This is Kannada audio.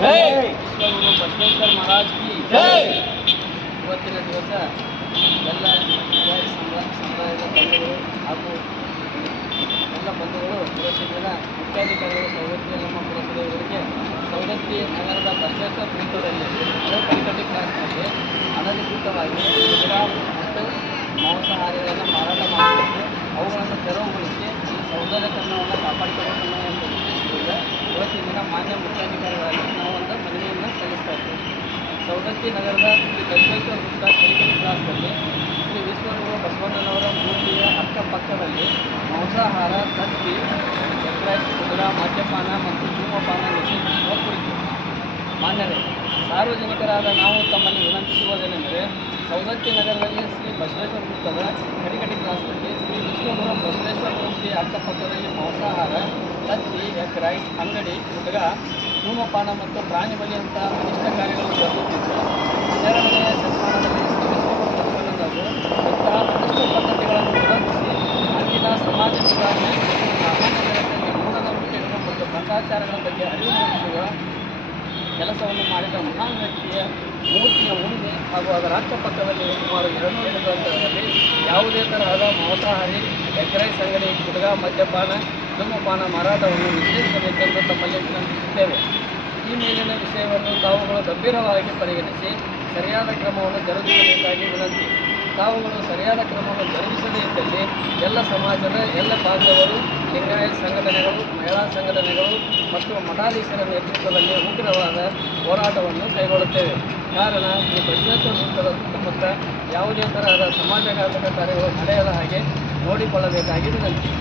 ಬಸವೇಶ್ವರ ಮಹಾರಾಜ್ ಇವತ್ತಿನ ದಿವಸ ಎಲ್ಲ ಸಮುದಾಯದ ಬಂಧುಗಳು ಹಾಗೂ ಎಲ್ಲ ಬಂಧುಗಳು ಇವತ್ತಿನ ದಿನ ಮುಖ್ಯಾಧಿಕಾರಿಗಳ ಸವದತ್ತಿ ನಮ್ಮ ಪುರಸಭೆಯವರಿಗೆ ಸವದತ್ತಿ ನಗರದ ಬಸವೇಶ್ವರ ವೃತ್ತದಲ್ಲಿ ಕಲಿಕಟ್ಟಿ ಕ್ಲಾಸ್ನಲ್ಲಿ ಅನಧಿಕೃತವಾಗಿ ಮತ್ತು ಮಾಂಸಾಹಾರಿಗಳನ್ನು ಮಾರಾಟ ಮಾಡಬೇಕು ಅವುಗಳನ್ನು ತೆರವುಗೊಳಿಸಿ ಈ ಸೌಂದರ್ಯಕರಣವನ್ನು ಕಾಪಾಡಿಕೊಳ್ಳಬೇಕು ಎಂಬ ಉದ್ದೇಶದಿಂದ ಇವತ್ತಿನ ದಿನ ಮಾನ್ಯ ಮುಖ್ಯಾಧಿಕಾರಿಗಳಲ್ಲಿ ನಾವು ಒಂದು ಮನವಿಯನ್ನು ಸಲ್ಲಿಸ್ತಾ ಇದ್ದೇವೆ ಸವದತ್ತಿ ನಗರದ ಶ್ರೀ ಬಸವೇಶ್ವರ ವೃತ್ತ ಕಲಿಕಲಿ ಕ್ಲಾಸ್ನಲ್ಲಿ ಶ್ರೀ ವಿಶ್ವಗುರು ಬಸವಣ್ಣನವರ ಮೂರ್ತಿಯ ಅಕ್ಕಪಕ್ಕದಲ್ಲಿ ಮಾಂಸಾಹಾರ, ತತ್ತಿ, ಎಗ್ ರೈಸ್, ಕುದುರ, ಮದ್ಯಪಾನ ಮತ್ತು ಧೂಮಪಾನ ನಿಷೇಧಿಸುವ ಕುರಿತು. ಮಾನ್ಯರೇ, ಸಾರ್ವಜನಿಕರಾದ ನಾವು ತಮ್ಮಲ್ಲಿ ವಿನಂತಿಸುವುದೇನೆಂದರೆ ಸವದತ್ತಿ ನಗರದಲ್ಲಿ ಶ್ರೀ ಬಸವೇಶ್ವರ ವೃತ್ತದ ಕರಿಕಟಿ ಕ್ಲಾಸ್ನಲ್ಲಿ ಶ್ರೀ ವಿಷ್ಣುಗುರು ಬಸವೇಶ್ವರ ಮೂರ್ತಿಯ ಅಕ್ಕಪಕ್ಕದಲ್ಲಿ ಮಾಂಸಾಹಾರ, ತತ್ತಿ, ಎಗ್ ರೈಸ್, ಅಂಗಡಿ ಹುಡುಗ ಧೂಮಪಾನ ಮತ್ತು ಪ್ರಾಣಿ ಬಲಿಯಂತಹ ಅನಿಷ್ಟ ಕಾರ್ಯಗಳು ಜರುಗುತ್ತಿದ್ದು ವಿಚಾರಣೆಯ ವಿಶ್ವಗುರು ಬಸವಣ್ಣನವರು ಇಂತಹ ಅನಿಷ್ಟ ಪದ್ಧತಿಗಳನ್ನು ವಿರೋಧಿಸಿ ಅಂದಿನ ಸಮಾಜ ಸುಧಾರಣೆ ಮತ್ತು ಸಾಮಾನ್ಯ ಮೂಢನಂಬಿಕೆಗಳು ಮತ್ತು ಭ್ರಷ್ಟಾಚಾರಗಳ ಬಗ್ಗೆ ಅರಿವು ಮೂಡಿಸುವ ಕೆಲಸವನ್ನು ಮಾಡಿದ ಮಹಾನ್ ವ್ಯಕ್ತಿಯ ಮೂರ್ತಿಯ ಮುಂದೆ ಹಾಗೂ ಅದರ ಅಕ್ಕಪಕ್ಕದಲ್ಲಿ ಸುಮಾರು ಎರಡು ಅಂತರದಲ್ಲಿ ಯಾವುದೇ ತರಹದ ಮಾಂಸಾಹಾರಿ, ಎಗ್ರೈಸ್ ಅಂಗಡಿ, ಕುಡ್ಗ, ಮದ್ಯಪಾನ, ಧೂಮಪಾನ, ಮಾರಾಟವನ್ನು ನಿಷೇಧಿಸಬೇಕೆಂದು ತಮ್ಮಲ್ಲಿ ವಿನಂತಿಸುತ್ತೇವೆ. ಈ ಮೇಲಿನ ವಿಷಯವನ್ನು ತಾವುಗಳು ಗಂಭೀರವಾಗಿ ಪರಿಗಣಿಸಿ ಸರಿಯಾದ ಕ್ರಮವನ್ನು ಜರುಗಿಸಬೇಕಾಗಿ ವಿನಂತಿ. ತಾವುಗಳು ಸರಿಯಾದ ಕ್ರಮವನ್ನು ಜರುಗಿಸದೇ ಇದ್ದಲ್ಲಿ ಎಲ್ಲ ಸಮಾಜದ ಎಲ್ಲ ಬಾಂಧವರು, ಲಿಂಗಾಯತ ಸಂಘಟನೆಗಳು, ಮಹಿಳಾ ಸಂಘಟನೆಗಳು ಮತ್ತು ಮಠಾಧೀಶರ ನೇತೃತ್ವದಲ್ಲಿ ಉಗ್ರವಾದ ಹೋರಾಟವನ್ನು ಕೈಗೊಳ್ಳುತ್ತೇವೆ. ಕಾರಣ, ಈ ಬಸವೇಶ್ವರ ವೃತ್ತದ ಸುತ್ತಮುತ್ತ ಯಾವುದೇ ತರಹದ ಸಮಾಜಘಾತಕ ಕಾರ್ಯಗಳು ನಡೆಯದ ಹಾಗೆ ನೋಡಿಕೊಳ್ಳಬೇಕಾಗಿ ವಿನಂತಿ.